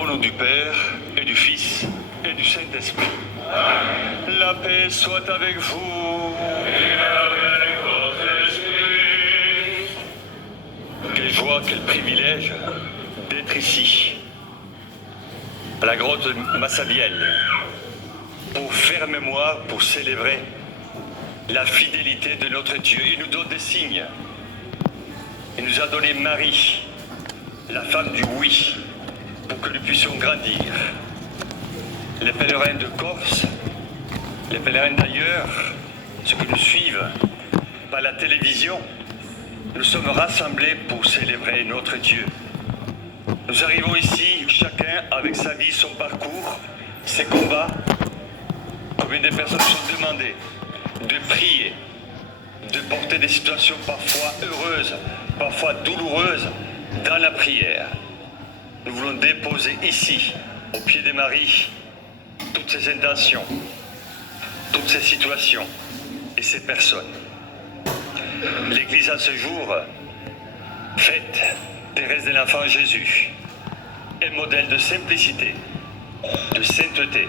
Au nom du Père, et du Fils, et du Saint-Esprit. La paix soit avec vous. Et avec votre esprit. Quelle joie, quel privilège d'être ici, à la grotte Massabielle, pour faire mémoire, pour célébrer la fidélité de notre Dieu. Il nous donne des signes. Il nous a donné Marie, la femme du oui, pour que nous puissions grandir. Les pèlerins de Corse, les pèlerins d'ailleurs, ceux qui nous suivent par la télévision, nous sommes rassemblés pour célébrer notre Dieu. Nous arrivons ici, chacun avec sa vie, son parcours, ses combats. Combien de personnes sont demandées de prier, de porter des situations parfois heureuses, parfois douloureuses, dans la prière. Nous voulons déposer ici, au pied de Marie, toutes ces intentions, toutes ces situations et ces personnes. L'Église à ce jour fête Thérèse de l'Enfant Jésus, un modèle de simplicité, de sainteté,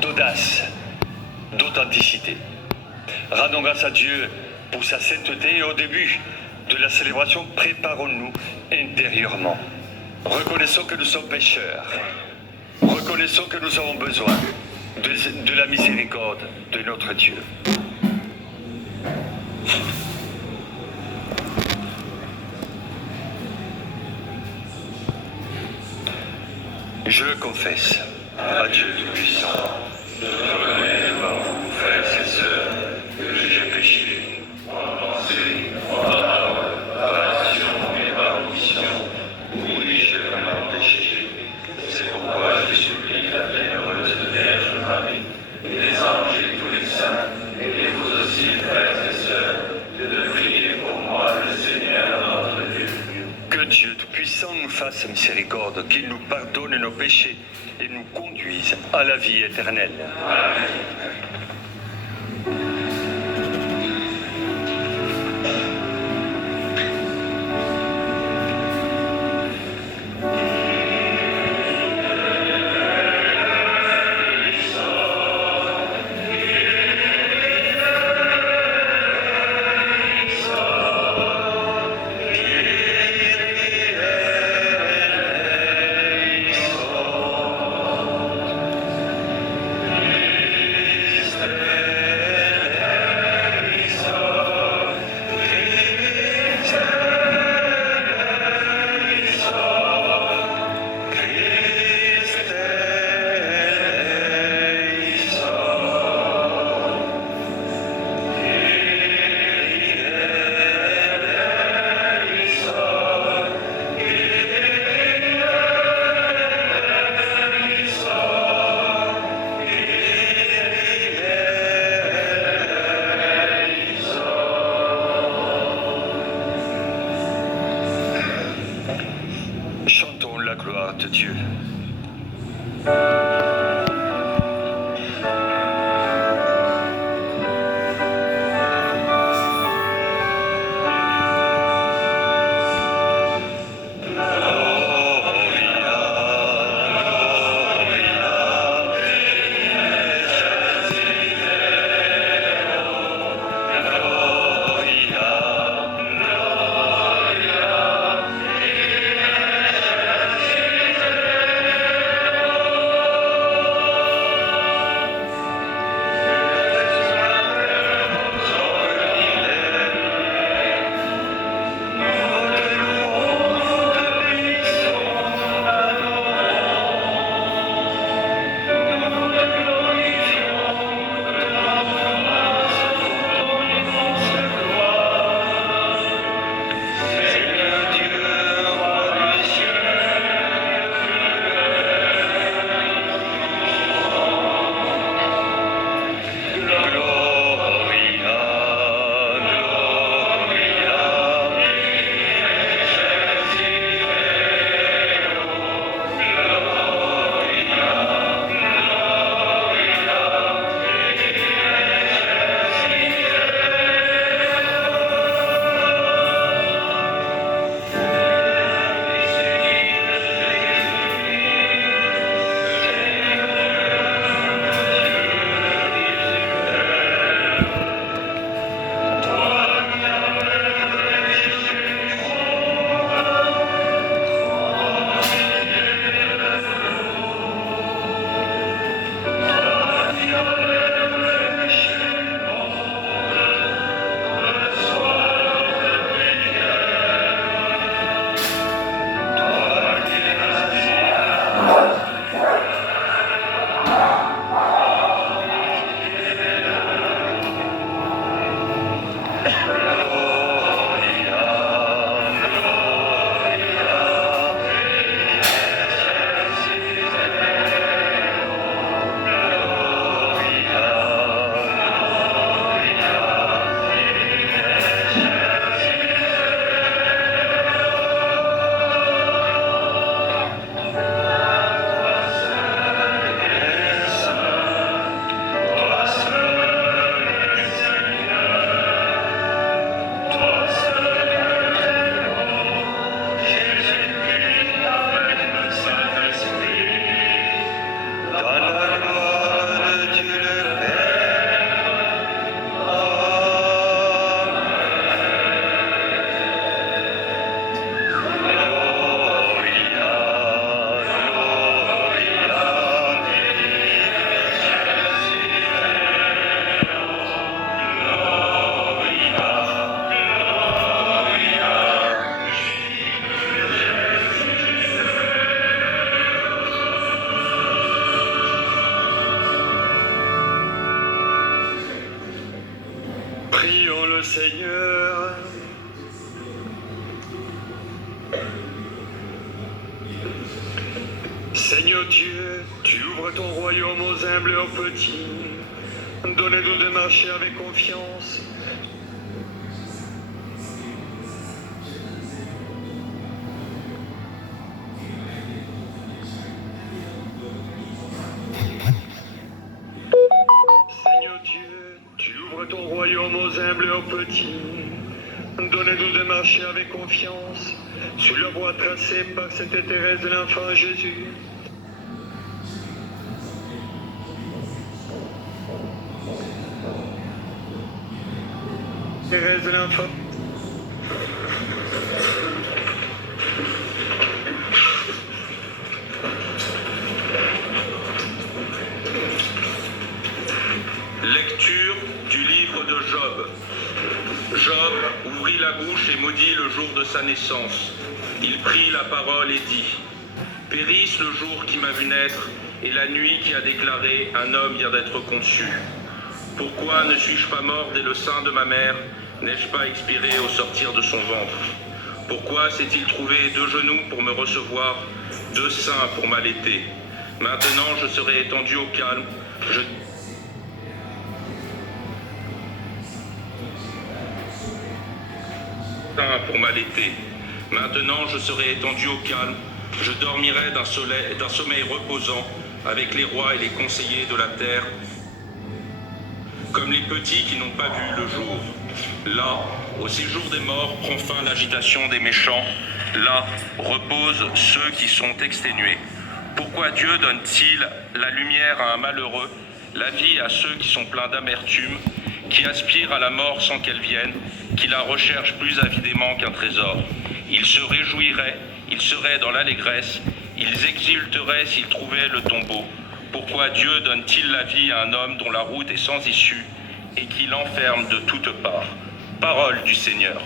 d'audace, d'authenticité. Rendons grâce à Dieu pour sa sainteté et au début de la célébration, préparons-nous intérieurement. Reconnaissons que nous sommes pécheurs. Reconnaissons que nous avons besoin de la miséricorde de notre Dieu. Je confesse à Dieu Tout-Puissant, je reconnais devant vous, frères et sœurs, que j'ai péché, en pensée, en parole, par action et par omission. Oui, j'ai vraiment péché. C'est pourquoi je supplie la bienheureuse Vierge Marie, et les anges et tous les saints, et vous aussi, frères et sœurs, de prier pour moi, le Seigneur notre Dieu. Que Dieu Tout-Puissant nous fasse miséricorde, qu'il nous pardonne nos péchés et nous conduise à la vie éternelle. Amen. Chantons la gloire de Dieu. Seigneur Dieu, tu ouvres ton royaume aux humbles et aux petits. Donnez-nous de marcher avec confiance. Seigneur Dieu, tu ouvres ton royaume aux humbles et aux petits. Donnez-nous de marcher avec confiance sur la voie tracée par cette Thérèse de l'Enfant Jésus. Thérèse de l'Enfant. Lecture du livre de Job. Job ouvrit la bouche et maudit le jour de sa naissance. Il prit la parole et dit : Périsse le jour qui m'a vu naître et la nuit qui a déclaré un homme vient d'être conçu. Pourquoi ne suis-je pas mort dès le sein de ma mère? N'ai-je pas expiré au sortir de son ventre? Pourquoi s'est-il trouvé 2 genoux pour me recevoir, 2 seins pour m'allaiter? Maintenant je serai étendu au calme, pour m'allaiter. Maintenant je serai étendu au calme, je dormirai d'un sommeil reposant avec les rois et les conseillers de la terre, comme les petits qui n'ont pas vu le jour. Là, au séjour des morts, prend fin l'agitation des méchants. Là, reposent ceux qui sont exténués. Pourquoi Dieu donne-t-il la lumière à un malheureux, la vie à ceux qui sont pleins d'amertume, qui aspirent à la mort sans qu'elle vienne, qui la recherchent plus avidement qu'un trésor? Ils se réjouiraient, ils seraient dans l'allégresse, ils exulteraient s'ils trouvaient le tombeau. Pourquoi Dieu donne-t-il la vie à un homme dont la route est sans issue et qui l'enferme de toutes parts? Parole du Seigneur.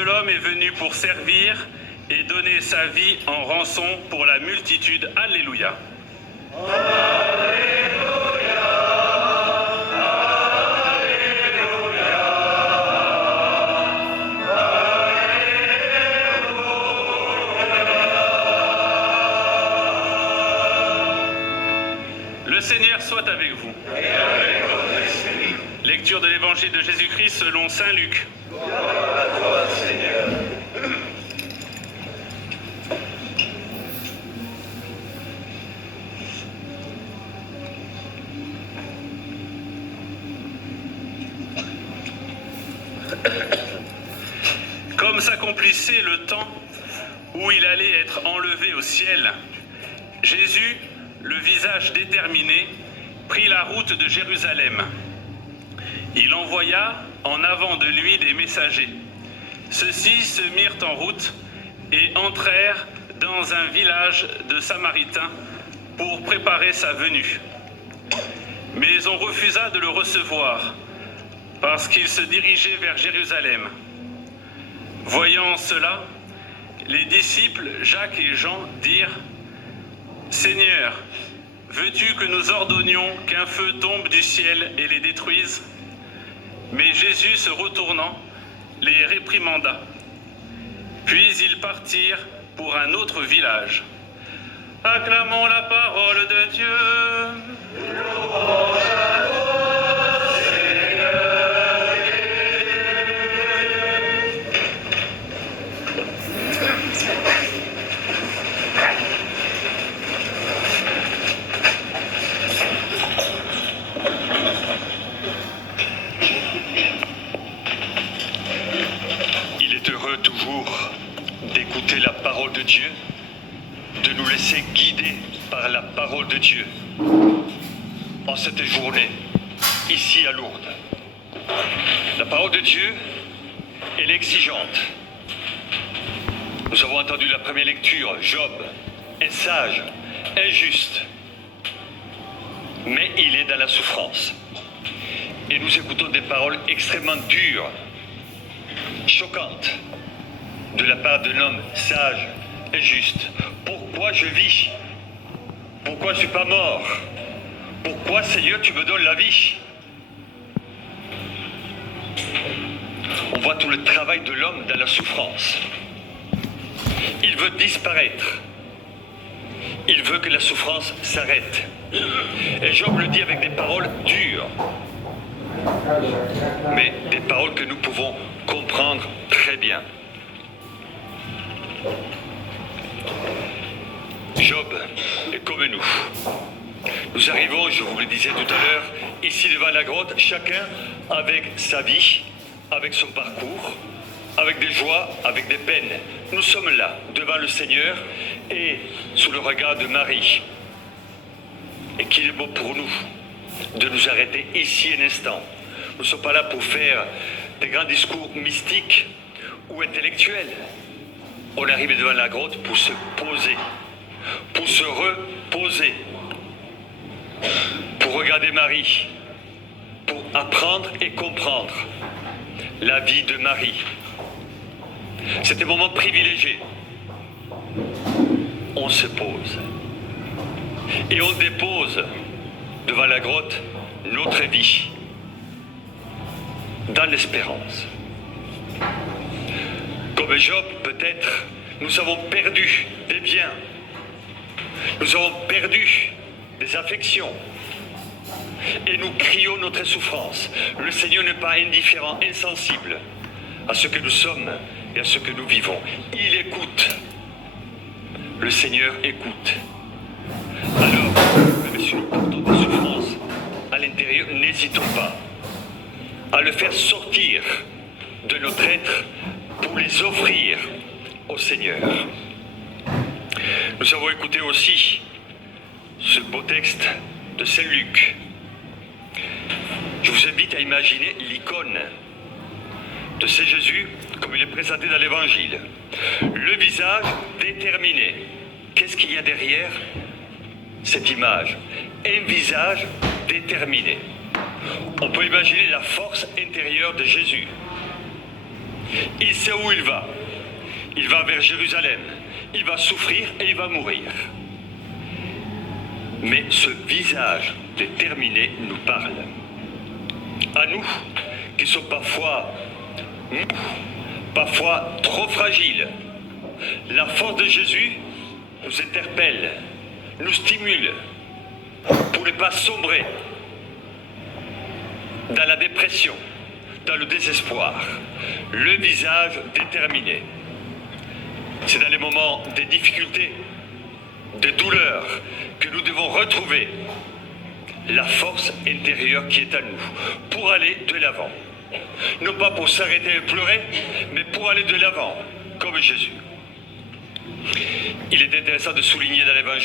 de l'homme est venu pour servir et donner sa vie en rançon pour la multitude. Alléluia. Le Seigneur soit avec vous. Et avec votre esprit. Lecture de l'Évangile de Jésus-Christ selon saint Luc. Gloire à toi, Seigneur. Comme s'accomplissait le temps où il allait être enlevé au ciel, Jésus, le visage déterminé, prit la route de Jérusalem. Il envoya en avant de lui des messagers. Ceux-ci se mirent en route et entrèrent dans un village de Samaritains pour préparer sa venue. Mais on refusa de le recevoir parce qu'il se dirigeait vers Jérusalem. Voyant cela, les disciples Jacques et Jean dirent « Seigneur, veux-tu que nous ordonnions qu'un feu tombe du ciel et les détruise ?» Mais Jésus, se retournant, les réprimanda. Puis ils partirent pour un autre village. Acclamons la parole de Dieu. Il est heureux toujours d'écouter la parole de Dieu, de nous laisser guider par la parole de Dieu en cette journée, ici à Lourdes. La parole de Dieu, elle est exigeante. Nous avons entendu la première lecture, Job, est sage, injuste, mais il est dans la souffrance. Et nous écoutons des paroles extrêmement dures, choquantes, de la part d'un homme sage et juste. Pourquoi je vis? Pourquoi je ne suis pas mort? Pourquoi, Seigneur, tu me donnes la vie? On voit tout le travail de l'homme dans la souffrance. Il veut disparaître. Il veut que la souffrance s'arrête. Et Job le dit avec des paroles dures, mais des paroles que nous pouvons comprendre très bien. Job est comme nous. Nous arrivons, je vous le disais tout à l'heure, ici devant la grotte, chacun avec sa vie, avec son parcours, avec des joies, avec des peines. Nous sommes là, devant le Seigneur et sous le regard de Marie. Et qu'il est beau pour nous de nous arrêter ici un instant. Nous ne sommes pas là pour faire des grands discours mystiques ou intellectuels. On arrive devant la grotte pour se poser, pour se reposer, pour regarder Marie, pour apprendre et comprendre la vie de Marie. C'est un moment privilégié. On se pose et on dépose devant la grotte notre vie dans l'espérance. Comme Job, peut-être, nous avons perdu des biens, nous avons perdu des affections et nous crions notre souffrance. Le Seigneur n'est pas indifférent, insensible à ce que nous sommes et à ce que nous vivons. Il écoute. Le Seigneur écoute. Alors, même si nous portons des souffrances à l'intérieur, n'hésitons pas à le faire sortir de notre être pour les offrir au Seigneur. Nous avons écouté aussi ce beau texte de Saint Luc. Je vous invite à imaginer l'icône de Saint Jésus comme il est présenté dans l'Évangile. Le visage déterminé. Qu'est-ce qu'il y a derrière cette image? Un visage déterminé. On peut imaginer la force intérieure de Jésus. Il sait où il va. Il va vers Jérusalem. Il va souffrir et il va mourir. Mais ce visage déterminé nous parle. À nous, qui sommes parfois mous, parfois trop fragiles, la force de Jésus nous interpelle, nous stimule pour ne pas sombrer dans la dépression, dans le désespoir. Le visage déterminé. C'est dans les moments des difficultés, des douleurs, que nous devons retrouver la force intérieure qui est à nous, pour aller de l'avant. Non pas pour s'arrêter et pleurer, mais pour aller de l'avant, comme Jésus. Il est intéressant de souligner dans l'évangile